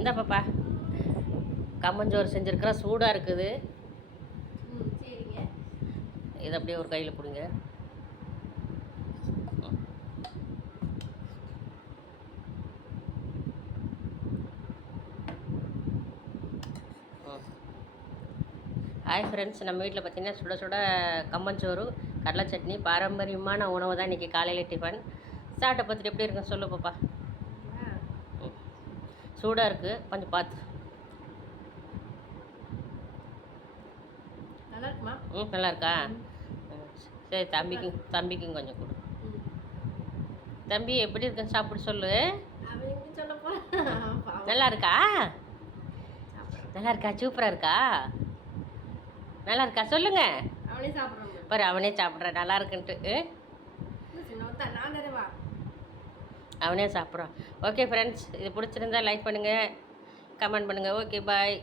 இந்த பாப்பா கம்மஞ்சோறு செஞ்சுருக்கிறோம், சூடாக இருக்குது. சரிங்க. இதை அப்படியே ஒரு கையில் கொடுங்க. ஹாய் ஃப்ரெண்ட்ஸ், நம்ம வீட்டில் பார்த்திங்கன்னா சுட சுட கம்மஞ்சோறு கடலை சட்னி பாரம்பரியமான உணவு தான் இன்றைக்கி காலையில் டிஃபன். சாப்பிட்ட பார்த்துட்டு எப்படி இருக்குன்னு சொல்லு பாப்பா. சூடாக இருக்குது, கொஞ்சம் பார்த்து. நல்லா இருக்குமா? நல்லா இருக்கா? சரி, தம்பிக்கும் கொஞ்சம் கொடு. தம்பி எப்படி இருக்குன்னு சாப்பிட சொல்லு. நல்லா இருக்கா? நல்லா இருக்கா? சூப்பராக இருக்கா? நல்லா இருக்கா சொல்லுங்க. பாரு, அவனே சாப்பிட்றான் நல்லா இருக்குன்ட்டு. அவனே சாப்பிட்றான். ஓகே ஃப்ரெண்ட்ஸ், இது பிடிச்சிருந்தா லைக் பண்ணுங்கள், கமெண்ட் பண்ணுங்கள். ஓகே, பாய்.